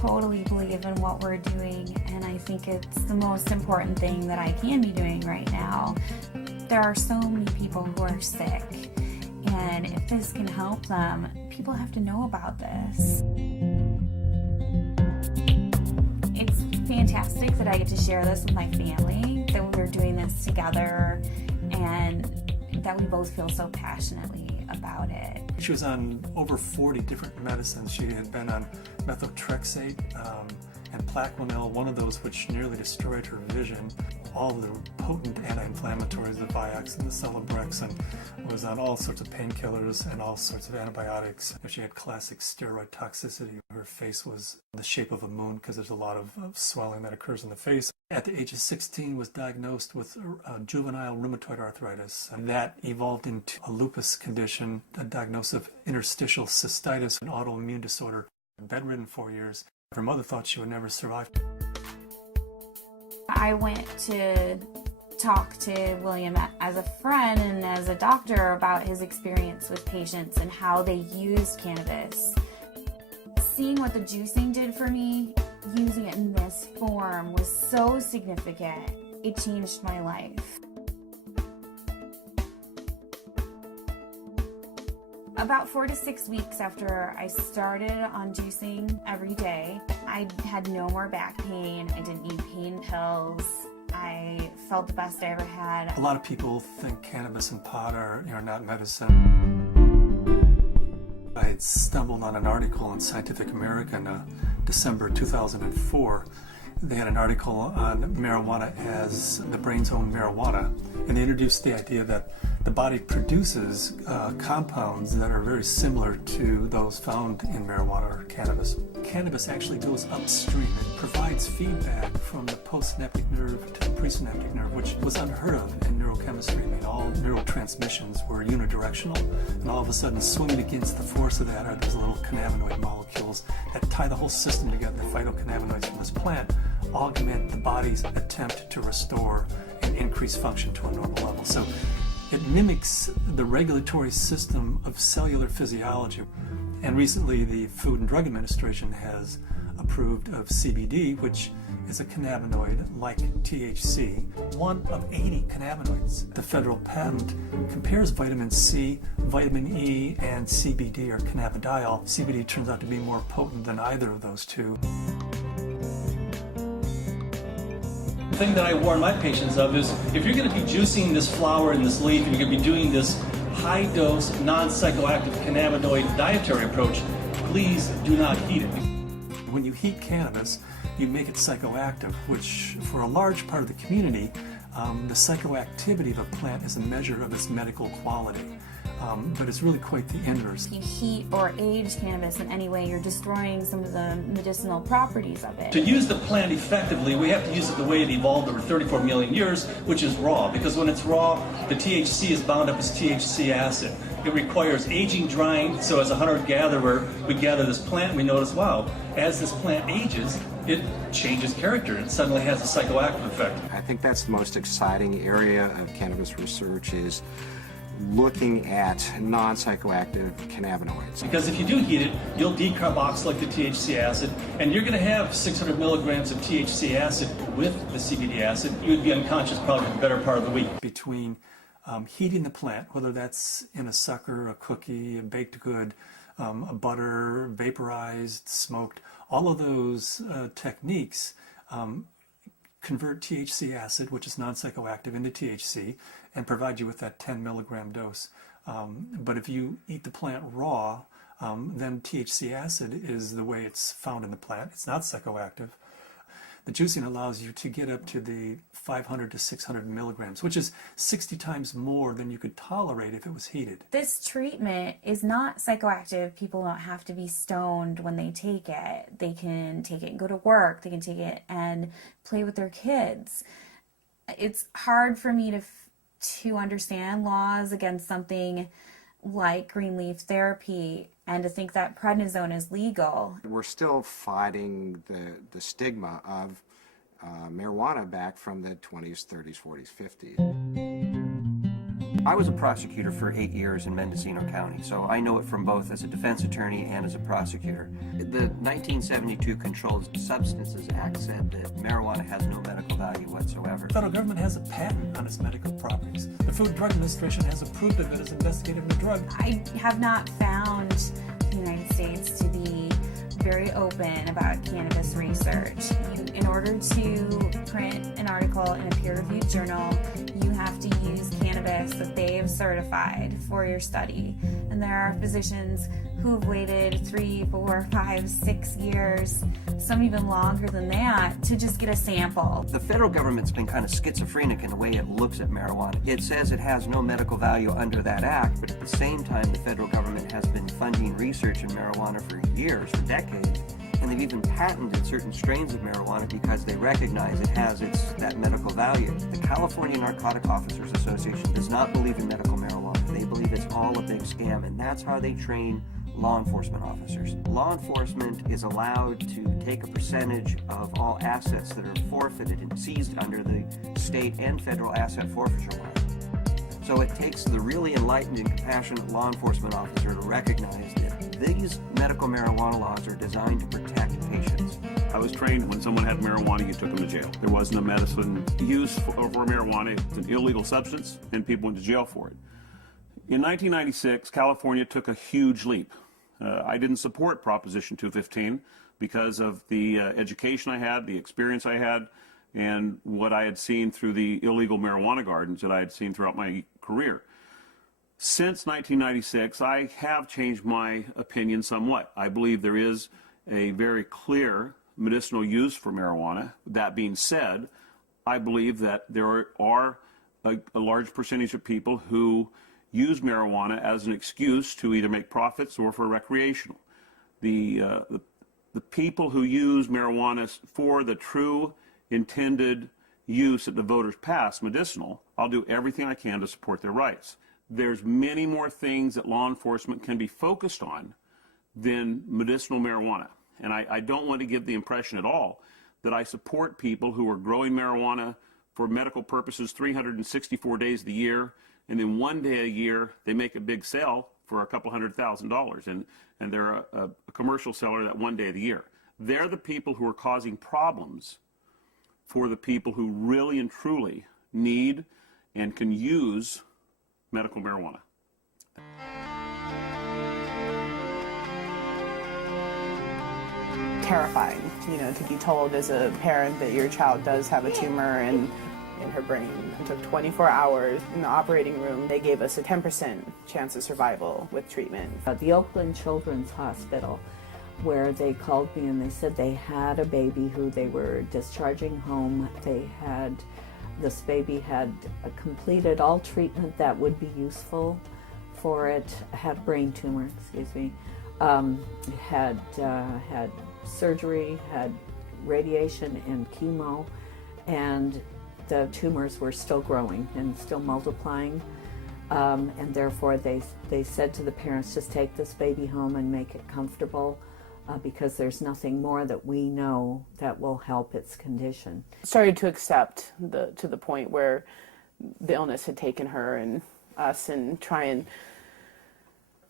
totally believe in what we're doing, and I think it's the most important thing that I can be doing right now. There are so many people who are sick, and if this can help them, people have to know about this. It's fantastic that I get to share this with my family, that we're doing this together, and that we both feel so passionately about it. She was on over 40 different medicines. She had been on methotrexate and Plaquenil, one of those which nearly destroyed her vision. All the potent anti-inflammatories, the Vioxx and the Celebrex, and was on all sorts of painkillers and all sorts of antibiotics. She had classic steroid toxicity. Her face was the shape of a moon because there's a lot of swelling that occurs in the face. At the age of 16 was diagnosed with juvenile rheumatoid arthritis, and that evolved into a lupus condition, a diagnosis of interstitial cystitis, an autoimmune disorder. Bedridden 4 years. Her mother thought she would never survive. I went to talk to William as a friend and as a doctor about his experience with patients and how they used cannabis. Seeing what the juicing did for me, using it in this form, was so significant. It changed my life. About 4 to 6 weeks after I started on juicing every day, I had no more back pain. I didn't need pain pills. I felt the best I ever had. A lot of people think cannabis and pot are not medicine. I had stumbled on an article in Scientific American, December 2004. They had an article on marijuana as the brain's own marijuana, and they introduced the idea that the body produces compounds that are very similar to those found in marijuana or cannabis. Cannabis actually goes upstream. It provides feedback from the postsynaptic nerve to the presynaptic nerve, which was unheard of in neurochemistry. I mean, all neurotransmissions were unidirectional, and all of a sudden, swimming against the force of that are those little cannabinoid molecules that tie the whole system together. The phytocannabinoids from this plant augment the body's attempt to restore and increase function to a normal level. So it mimics the regulatory system of cellular physiology. And recently the Food and Drug Administration has approved of CBD, which is a cannabinoid like THC, one of 80 cannabinoids. The federal patent compares vitamin C, vitamin E, and CBD, or cannabidiol. CBD turns out to be more potent than either of those two. The thing that I warn my patients of is if you're going to be juicing this flower and this leaf and you're going to be doing this high-dose, non-psychoactive cannabinoid dietary approach, please do not heat it. When you heat cannabis, you make it psychoactive, which for a large part of the community, the psychoactivity of a plant is a measure of its medical quality. But it's really quite the inverse. If you heat or age cannabis in any way, you're destroying some of the medicinal properties of it. To use the plant effectively, we have to use it the way it evolved over 34 million years, which is raw. Because when it's raw, the THC is bound up as THC acid. It requires aging, drying, so as a hunter-gatherer, we gather this plant and we notice, wow, as this plant ages, it changes character and suddenly has a psychoactive effect. I think that's the most exciting area of cannabis research, is looking at non-psychoactive cannabinoids. Because if you do heat it, you'll decarboxylate the THC acid, and you're going to have 600 milligrams of THC acid with the CBD acid. You would be unconscious probably for the better part of the week. Between heating the plant, whether that's in a sucker, a cookie, a baked good, a butter, vaporized, smoked, all of those techniques convert THC acid, which is non-psychoactive, into THC and provide you with that 10 milligram dose. But if you eat the plant raw, then THC acid is the way it's found in the plant. It's not psychoactive. The juicing allows you to get up to the 500 to 600 milligrams, which is 60 times more than you could tolerate if it was heated. This treatment is not psychoactive. People don't have to be stoned when they take it. They can take it and go to work. They can take it and play with their kids. It's hard for me to understand laws against something like green leaf therapy and to think that prednisone is legal. We're still fighting the stigma of marijuana back from the 20s, 30s, 40s, 50s. I was a prosecutor for 8 years in Mendocino County, so I know it from both as a defense attorney and as a prosecutor. The 1972 Controlled Substances Act said that marijuana has no medical value whatsoever. The federal government has a patent on its medical properties. The Food and Drug Administration has approved of it as investigative new drug. I have not found the United States to be very open about cannabis research. In order to print an article in a peer-reviewed journal, you have to use cannabis that they have certified for your study. And there are physicians who've waited 3, 4, 5, 6 years, some even longer than that, to just get a sample. The federal government's been kind of schizophrenic in the way it looks at marijuana. It says it has no medical value under that act, but at the same time, the federal government has been funding research in marijuana for years, for decades. And they've even patented certain strains of marijuana because they recognize it has that medical value. The California Narcotic Officers Association does not believe in medical marijuana. They believe it's all a big scam, and that's how they train law enforcement officers. Law enforcement is allowed to take a percentage of all assets that are forfeited and seized under the state and federal asset forfeiture law. So it takes the really enlightened and compassionate law enforcement officer to recognize that these medical marijuana laws are designed to protect patients. I was trained when someone had marijuana, you took them to jail. There wasn't a medicine use for marijuana. It's an illegal substance, and people went to jail for it. In 1996, California took a huge leap. I didn't support Proposition 215 because of the education I had, the experience I had, and what I had seen through the illegal marijuana gardens that I had seen throughout my career. Since 1996, I have changed my opinion somewhat. I believe there is a very clear medicinal use for marijuana. That being said, I believe that there are a large percentage of people who use marijuana as an excuse to either make profits or for recreational. The people who use marijuana for the true intended use that the voters passed, medicinal, I'll do everything I can to support their rights. There's many more things that law enforcement can be focused on than medicinal marijuana. And I don't want to give the impression at all that I support people who are growing marijuana for medical purposes 364 days of the year, and then one day a year they make a big sale for a couple $100,000, and they're a commercial seller that one day of the year. They're the people who are causing problems for the people who really and truly need and can use medical marijuana. Terrifying, to be told as a parent that your child does have a tumor in her brain. It took 24 hours in the operating room. They gave us a 10% chance of survival with treatment. The Oakland Children's Hospital, where they called me and they said they had a baby who they were discharging home. This baby had completed all treatment that would be useful for it, had brain tumor, had surgery, had radiation and chemo, and the tumors were still growing and still multiplying, and therefore they said to the parents, just take this baby home and make it comfortable, because there's nothing more that we know that will help its condition. Started to accept to the point where the illness had taken her and us, and try and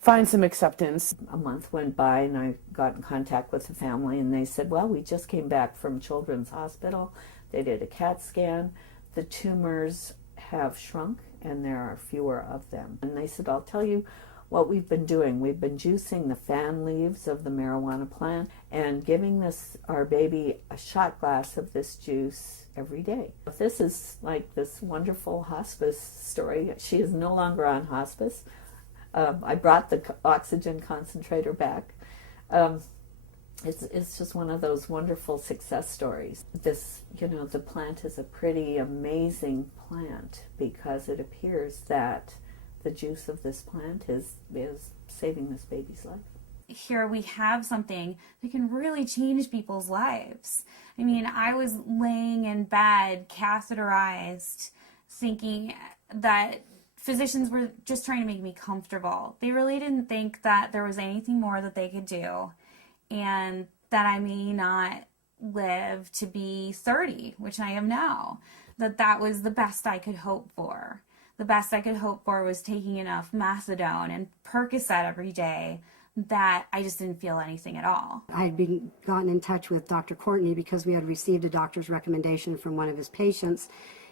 find some acceptance. A month went by and I got in contact with the family, and they said, well, we just came back from Children's Hospital. They did a CAT scan. The tumors have shrunk and there are fewer of them. And they said, I'll tell you what we've been doing. We've been juicing the fan leaves of the marijuana plant and giving our baby a shot glass of this juice every day. This is like this wonderful hospice story. She is no longer on hospice. I brought the oxygen concentrator back. It's just one of those wonderful success stories. The plant is a pretty amazing plant because it appears that the juice of this plant is saving this baby's life. Here we have something that can really change people's lives. I mean, I was laying in bed, catheterized, thinking that physicians were just trying to make me comfortable. They really didn't think that there was anything more that they could do, and that I may not live to be 30, which I am now. That was the best I could hope for. the best I could hope for was taking enough methadone and Percocet every day that I just didn't feel anything at all. I had gotten in touch with Dr. Courtney because we had received a doctor's recommendation from one of his patients,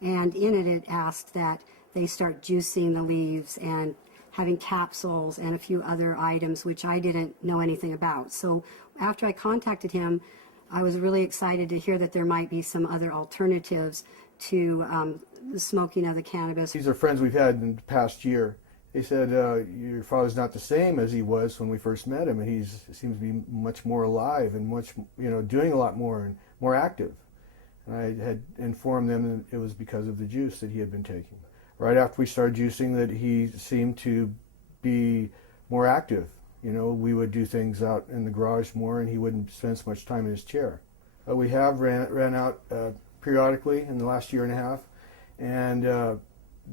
and in it asked that they start juicing the leaves and having capsules and a few other items which I didn't know anything about. So after I contacted him, I was really excited to hear that there might be some other alternatives to the smoking of the cannabis. These are friends we've had in the past year. They said, your father's not the same as he was when we first met him, and he seems to be much more alive and much, doing a lot more and more active. And I had informed them that it was because of the juice that he had been taking. Right after we started juicing, that he seemed to be more active. We would do things out in the garage more, and he wouldn't spend so much time in his chair. We have ran out periodically in the last year and a half, and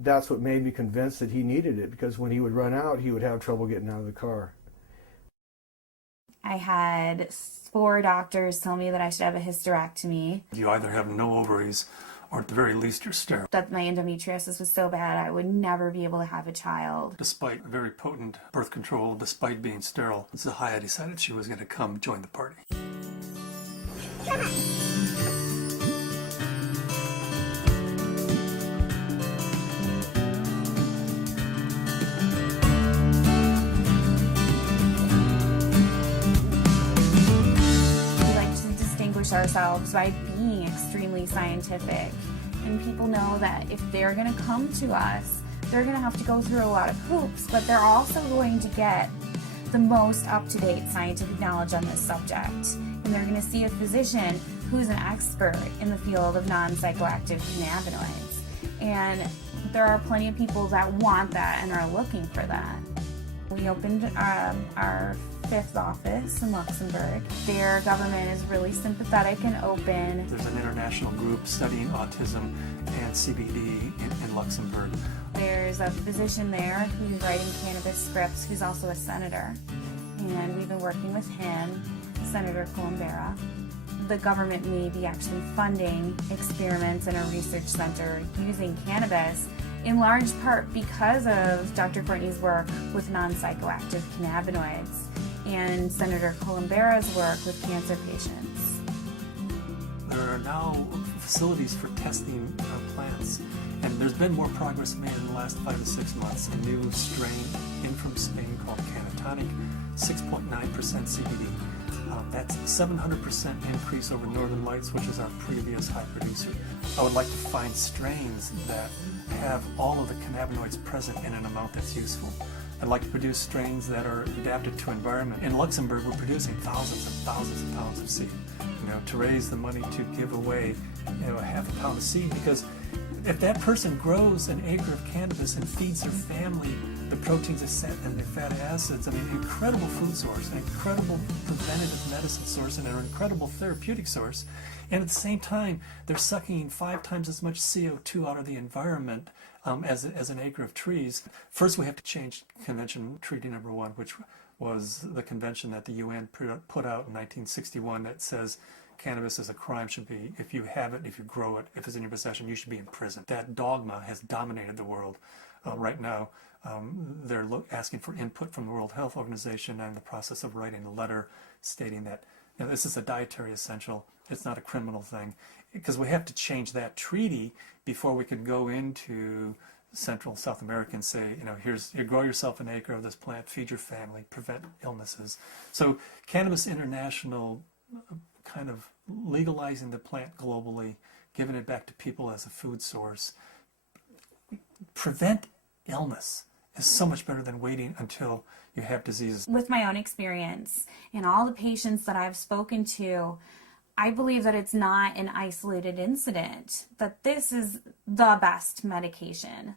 that's what made me convinced that he needed it, because when he would run out, he would have trouble getting out of the car. I had 4 doctors tell me that I should have a hysterectomy. You either have no ovaries, or at the very least you're sterile. That my endometriosis was so bad I would never be able to have a child. Despite very potent birth control, despite being sterile, Zahaya decided she was going to come join the party. Come on. Ourselves by being extremely scientific, and people know that if they're going to come to us, they're going to have to go through a lot of hoops, but they're also going to get the most up-to-date scientific knowledge on this subject, and they're going to see a physician who's an expert in the field of non-psychoactive cannabinoids, and there are plenty of people that want that and are looking for that. We opened our 5th office in Luxembourg. Their government is really sympathetic and open. There's an international group studying autism and CBD in Luxembourg. There's a physician there who's writing cannabis scripts who's also a senator, and we've been working with him, Senator Columbera. The government may be actually funding experiments in a research center using cannabis, in large part because of Dr. Courtney's work with non-psychoactive cannabinoids and Senator Columbera's work with cancer patients. There are now facilities for testing plants, and there's been more progress made in the last 5 to 6 months. A new strain in from Spain called Cannatonic, 6.9% CBD. That's a 700% increase over Northern Lights, which is our previous high producer. I would like to find strains that have all of the cannabinoids present in an amount that's useful. I'd like to produce strains that are adapted to environment. In Luxembourg, we're producing thousands and thousands of pounds of seed, to raise the money to give away, a half a pound of seed, because if that person grows an acre of cannabis and feeds their family the proteins and the fatty acids, incredible food source, an incredible preventative medicine source, and an incredible therapeutic source, and at the same time, they're sucking 5 times as much CO2 out of the environment as an acre of trees. First, we have to change Convention Treaty Number 1, which was the convention that the UN put out in 1961 that says cannabis is a crime, should be, if you have it, if you grow it, if it's in your possession, you should be in prison. That dogma has dominated the world right now. They're asking for input from the World Health Organization, and in the process of writing a letter stating that this is a dietary essential. It's not a criminal thing, because we have to change that treaty before we could go into Central South America and say, you grow yourself an acre of this plant, feed your family, prevent illnesses. So Cannabis International kind of legalizing the plant globally, giving it back to people as a food source, prevent illness is so much better than waiting until you have diseases. With my own experience and all the patients that I've spoken to, I believe that it's not an isolated incident, that this is the best medication